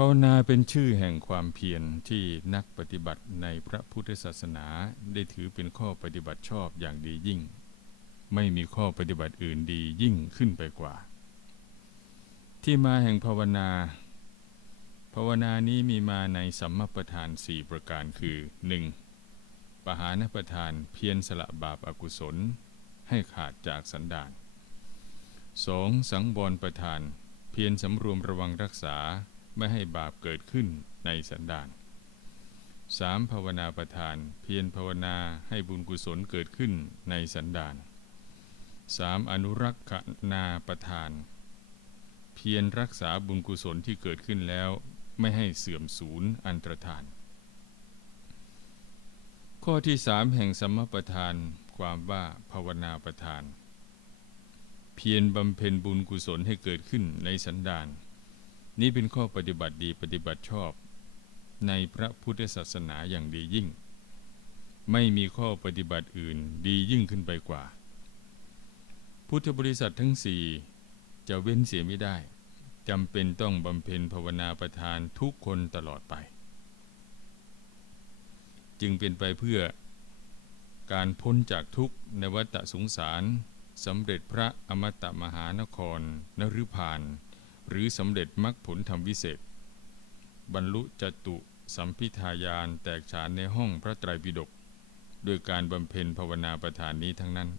ภาวนาเป็นชื่อแห่งความเพียรที่นักปฏิบัติในพระพุทธศาสนาได้ถือเป็นข้อปฏิบัติชอบอย่างดียิ่ง ไม่มีข้อปฏิบัติอื่นดียิ่งขึ้นไปกว่า ที่มาแห่งภาวนา ภาวนานี้มีมาในสัมมาประธานสี่ประการคือ 1. ปหานประธานเพียรสละบาปอากุศล ให้ขาดจากสันดาน 2. สังวรประธาน เพียรสำรวมระวังรักษา ไม่ให้บาปเกิดขึ้นในสันดาน 3. ภาวนาประทาน เพียรภาวนาให้บุญกุศลเกิดขึ้นในสันดาน 3. อนุรักษนาประทาน เพียรรักษาบุญกุศลที่เกิดขึ้นแล้ว ไม่ให้เสื่อมสูญอันตรธาน ข้อที่สามแห่งสมประทาน ความว่าภาวนาประทาน เพียรบำเพ็ญบุญกุศลให้เกิดขึ้นในสันดาน นี้เป็นข้อปฏิบัติดีปฏิบัติชอบ ในพระพุทธศาสนาอย่างดียิ่ง ไม่มีข้อปฏิบัติอื่นดียิ่งขึ้นไปกว่า พุทธบริษัททั้งสี่จะเว้นเสียไม่ได้จำเป็นต้องบำเพ็ญภาวนาประทานทุกคนตลอดไป จึงเป็นไปเพื่อการพ้นจากทุกข์ในวัฏสงสารสำเร็จพระอมตะมหานครนฤพาน หรือสำเร็จมรรคผลธรรมวิเศษ บรรลุจตุสัมพิทายานแตกฉานในห้องพระไตรปิฎกโดยการบำเพ็ญภาวนาประทานนี้ทั้งนั้น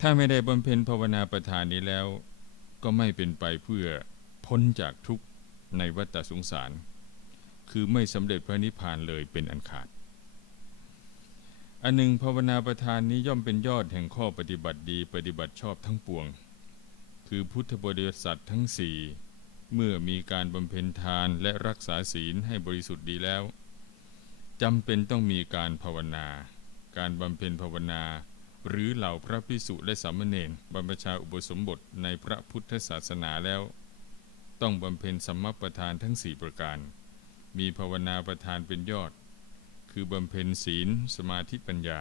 ถ้าไม่ได้บำเพ็ญภาวนาประทานนี้แล้ว ก็ไม่เป็นไปเพื่อพ้นจากทุกข์ในวัฏสงสาร คือไม่สำเร็จพระนิพพานเลยเป็นอันขาด อันหนึ่งภาวนาประทานนี้ย่อมเป็นยอดแห่งข้อปฏิบัติดีปฏิบัติชอบทั้งปวง คือพุทธบริษัททั้งสี่เมื่อมีการบำเพ็ญทานและรักษาศีลให้บริสุทธิ์ดีแล้วจำเป็นต้องมีการภาวนา การบำเพ็ญภาวนา หรือเหล่าพระพิสุและสามเณรบรรพชาอุปสมบทในพระพุทธศาสนาแล้ว ต้องบำเพ็ญสัมมประธานทั้งสี่ประการ มีภาวนาประธานเป็นยอด คือบำเพ็ญศีลสมาธิปัญญา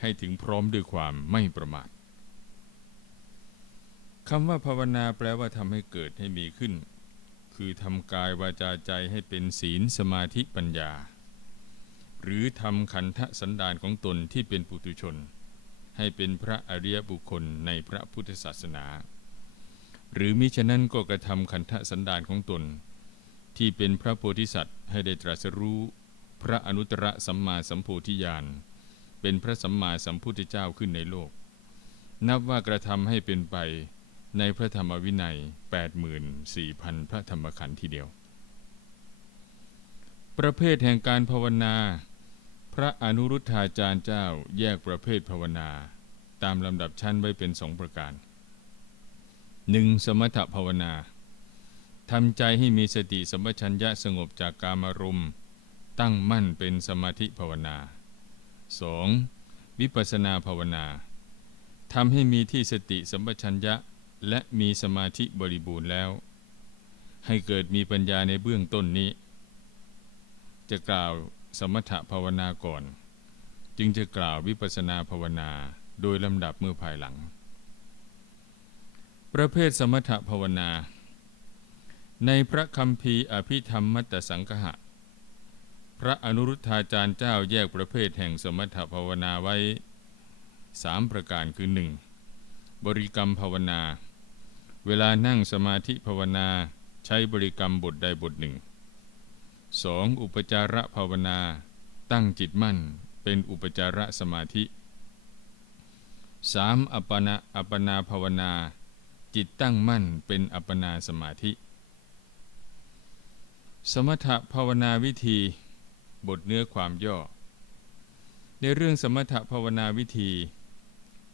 ให้ถึงพร้อมด้วยความไม่ประมาท คำว่าภาวนาแปลว่าทำให้เกิดให้มีขึ้น คือทำกายวาจาใจให้เป็นศีลสมาธิปัญญา หรือทำขันธสันดานของตนที่เป็นปุถุชน ให้เป็นพระอริยบุคคลในพระพุทธศาสนา หรือมิฉะนั้นก็กระทำขันธสันดานของตน ที่เป็นพระโพธิสัตว์ให้ได้ตรัสรู้ พระอนุตตรสัมมาสัมโพธิญาณเป็นพระสัมมาสัมพุทธเจ้าขึ้นในโลก นับว่ากระทำให้เป็นไป ในพระธรรมวินัย 84,000 พระธรรมขันธ์ทีเดียว ประเภทแห่งการภาวนา พระอนุรุทธาจารย์เจ้าแยกประเภทภาวนาตามลำดับชั้นไว้เป็นสองประการ 1. สมถภาวนาทำใจให้มีสติสัมปชัญญะสงบจากกามารมณ์ ตั้งมั่นเป็นสมาธิภาวนา 2. วิปัสสนาภาวนาทำให้มีที่สติสัมปชัญญะ และมีสมาธิบริบูรณ์แล้ว ให้เกิดมีปัญญาในเบื้องต้นนี้ จะกล่าวสมถภาวนาก่อน จึงจะกล่าววิปัสนาภาวนาโดยลำดับเมื่อภายหลัง ประเภทสมถภาวนา ในพระคัมภีร์อภิธรรมมัตตสังคหะ พระอนุรุทธาจารย์เจ้าแยกประเภทแห่งสมถภาวนาไว้สามประการคือหนึ่งบริกรรมภาวนา เวลานั่งสมาธิภาวนาใช้บริกรรมบทใดบทหนึ่ง 2. อุปจาระภาวนา ตั้งจิตมั่นเป็นอุปจาระสมาธิ 3. อัปปนาอัปนาภาวนา จิตตั้งมั่นเป็นอัปปนาสมาธิ สมถภาวนาวิธี บทเนื้อความย่อ ในเรื่องสมถภาวนาวิธี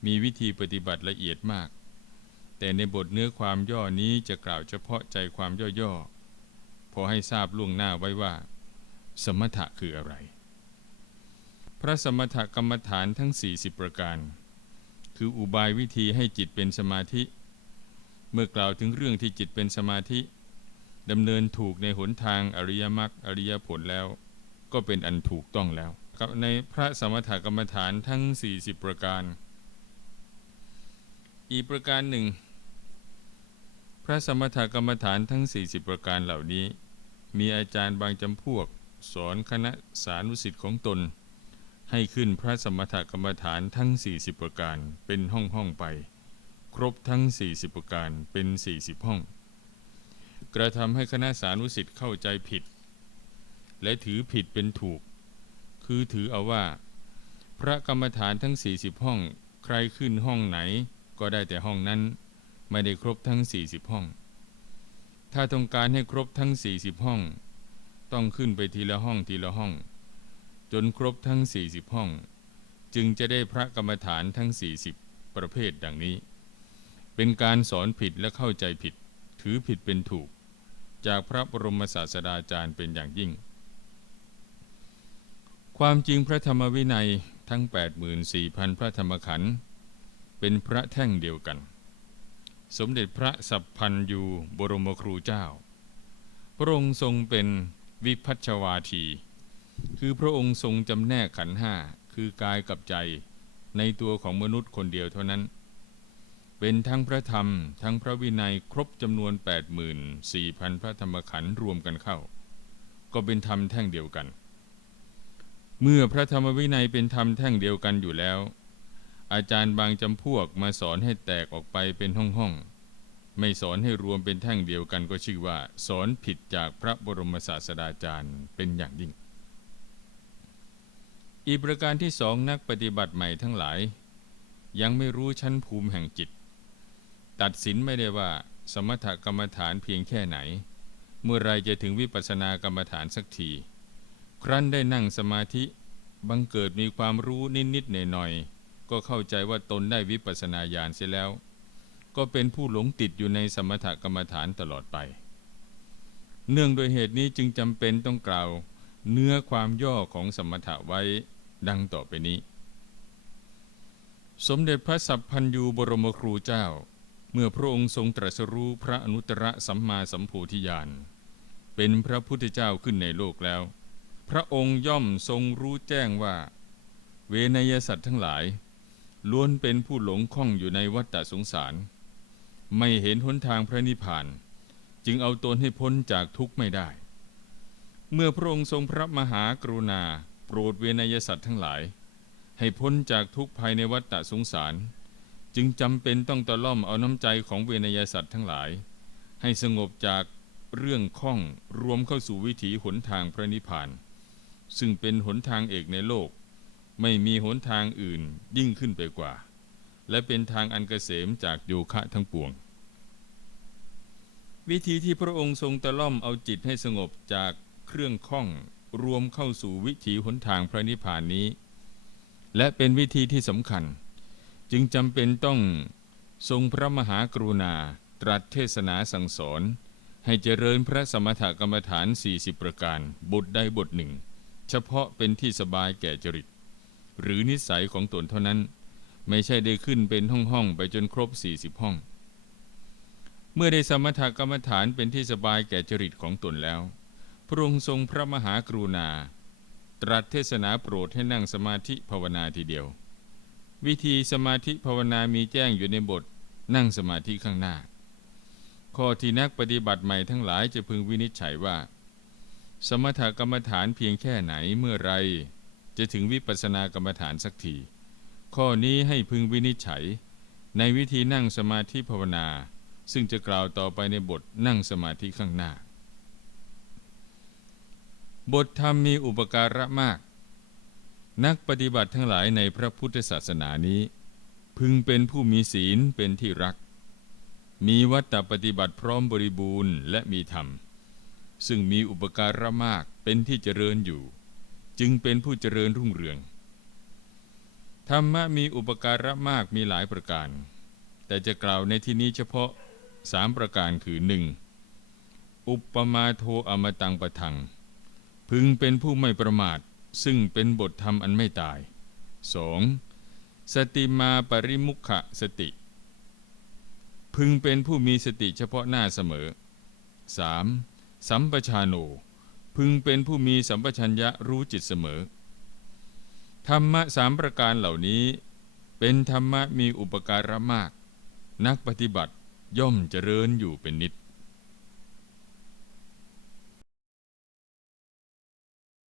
มีวิธีปฏิบัติละเอียดมาก แต่ในบทเนื้อความย่อนี้จะกล่าวเฉพาะใจความย่อๆพอให้ทราบล่วงหน้าไว้ว่า สมถะคืออะไร พระสมถกรรมฐานทั้ง 40 ประการ คืออุบายวิธีให้จิตเป็นสมาธิ เมื่อกล่าวถึงเรื่องที่จิตเป็นสมาธิดำเนินถูกในหนทางอริยมรรคอริยผลแล้ว ก็เป็นอันถูกต้องแล้วในพระสมถกรรมฐานทั้ง 40 ประการ อีกประการหนึ่ง ระสมถกรรมฐานทั้ง 40 ประการเหล่านี้ มีอาจารย์บางจำพวก สอนคณะสานุสิทธิ์ของตน ให้ขึ้นพระสมถกรรมฐานทั้ง 40 ประการเป็นห้องห้องๆไป ครบทั้ง 40 ประการเป็น 40 ห้อง กระทำให้คณะสานุสิทธิ์เข้าใจผิด และถือผิดเป็นถูก คือถือเอาว่า พระกรรมฐานทั้ง 40 ห้อง ใครขึ้นห้องไหนก็ได้แต่ห้องนั้น ไม่ได้ครบทั้ง 40 ห้อง ถ้าต้องการให้ครบทั้ง 40 ห้อง ต้องขึ้นไปทีละห้องทีละห้อง จนครบทั้ง 40 ห้อง จึงจะได้พระกรรมฐานทั้ง 40 ประเภทดังนี้ เป็นการสอนผิดและเข้าใจผิด ถือผิดเป็นถูก จากพระบรมศาสดาจารย์เป็นอย่างยิ่ง ความจริงพระธรรมวินัยทั้ง 84,000 พระธรรมขันธ์เป็นพระแท่งเดียวกัน สมเด็จพระสัพพันยูบรมครูเจ้า พระองค์ทรงเป็นวิพัชวาที คือพระองค์ทรงจำแนกขันห้าคือกายกับใจในตัวของมนุษย์คนเดียวเท่านั้น เป็นทั้งพระธรรมทั้งพระวินัยครบจำนวน 84,000 พระธรรมขันธ์รวมกันเข้า ก็เป็นธรรมแท่งเดียวกัน เมื่อพระธรรมวินัยเป็นธรรมแท่งเดียวกันอยู่แล้ว อาจารย์บางจำพวกมาสอนให้แตกออกไปเป็นห้องๆ ไม่สอนให้รวมเป็นแท่งเดียวกันก็ชื่อว่า สอนผิดจากพระบรมศาสดาจารย์เป็นอย่างยิ่ง อีกประการที่สองนักปฏิบัติใหม่ทั้งหลาย ยังไม่รู้ชั้นภูมิแห่งจิต ตัดสินไม่ได้ว่า สมถกรรมฐานเพียงแค่ไหน เมื่อไรจะถึงวิปัสสนากรรมฐานสักที ครั้นได้นั่งสมาธิบังเกิดมีความรู้นิดๆหน่อยๆ ก็เข้าใจว่าตนได้วิปัสสนาญาณเสียแล้ว ก็เป็นผู้หลงติดอยู่ในสมถกรรมฐานตลอดไป เนื่องโดยเหตุนี้จึงจำเป็นต้องกล่าว เนื้อความย่อของสมถะไว้ดังต่อไปนี้ สมเด็จพระสัพพันยูบรมครูเจ้า เมื่อพระองค์ทรงตรัสรู้พระอนุตตรสัมมาสัมโพธิญาณเป็นพระพุทธเจ้าขึ้นในโลกแล้ว พระองค์ย่อมทรงรู้แจ้งว่า เวนยสัตว์ทั้งหลาย ล้วนเป็นผู้หลงข้องอยู่ในวัฏฏสงสาร ไม่เห็นหนทางพระนิพพาน จึงเอาตนให้พ้นจากทุกข์ไม่ได้ เมื่อพระองค์ทรงพระมหากรุณาโปรดเวนยสัตว์ทั้งหลาย ให้พ้นจากทุกข์ภายในวัฏฏสงสาร จึงจำเป็นต้องตะล่อมเอาน้ำใจของเวนยสัตว์ทั้งหลาย ให้สงบจากเรื่องข้องรวมเข้าสู่วิถีหนทางพระนิพพาน ซึ่งเป็นหนทางเอกในโลก ไม่มีหนทางอื่นยิ่งขึ้นไปกว่า และเป็นทางอันเกษมจากโยคะทั้งปวง วิธีที่พระองค์ทรงตะล่อมเอาจิตให้สงบจากเครื่องข้องรวมเข้าสู่วิถีหนทางพระนิพพานนี้ และเป็นวิธีที่สำคัญ จึงจำเป็นต้องทรงพระมหากรุณาตรัสเทศนาสั่งสอน ให้เจริญพระสมถกรรมฐาน 40 ประการ บทใดบทหนึ่งเฉพาะเป็นที่สบายแก่จริต หรือนิสัยของตนเท่านั้น ไม่ใช่ได้ขึ้นเป็นห้องๆไปจนครบ 40 ห้อง เมื่อได้สมถกรรมฐานเป็นที่สบายแก่จริตของตนแล้ว พระองค์ทรงพระมหากรุณา ตรัสเทศนาโปรดให้นั่งสมาธิภาวนาทีเดียว วิธีสมาธิภาวนามีแจ้งอยู่ในบทนั่งสมาธิข้างหน้า ข้อที่นักปฏิบัติใหม่ทั้งหลายจะพึงวินิจฉัยว่า สมถกรรมฐานเพียงแค่ไหนเมื่อไร จะถึงวิปัสสนากรรมฐานสักทีข้อนี้ให้พึงวินิจฉัย ในวิธีนั่งสมาธิภาวนา ซึ่งจะกล่าวต่อไปในบทนั่งสมาธิข้างหน้า บทธรรมมีอุปการะมาก นักปฏิบัติทั้งหลายในพระพุทธศาสนานี้ พึงเป็นผู้มีศีลเป็นที่รัก มีวัตตปฏิบัติพร้อมบริบูรณ์และมีธรรม ซึ่งมีอุปการะมากเป็นที่เจริญอยู่ จึงเป็นผู้เจริญรุ่งเรือง ธรรมะมีอุปการะมากมีหลายประการ แต่จะกล่าวในที่นี้เฉพาะสามประการคือหนึ่งอุปมาโทอมตังปะทัง พึงเป็นผู้ไม่ประมาท ซึ่งเป็นบทธรรมอันไม่ตาย 2. สติมาปริมุขะสติ พึงเป็นผู้มีสติเฉพาะหน้าเสมอ 3. สัมปชานโน พึงเป็นผู้มีสัมปชัญญะรู้จิตเสมอ ธรรมะสามประการเหล่านี้ เป็นธรรมะมีอุปการะมาก นักปฏิบัติย่อมเจริญอยู่เป็นนิด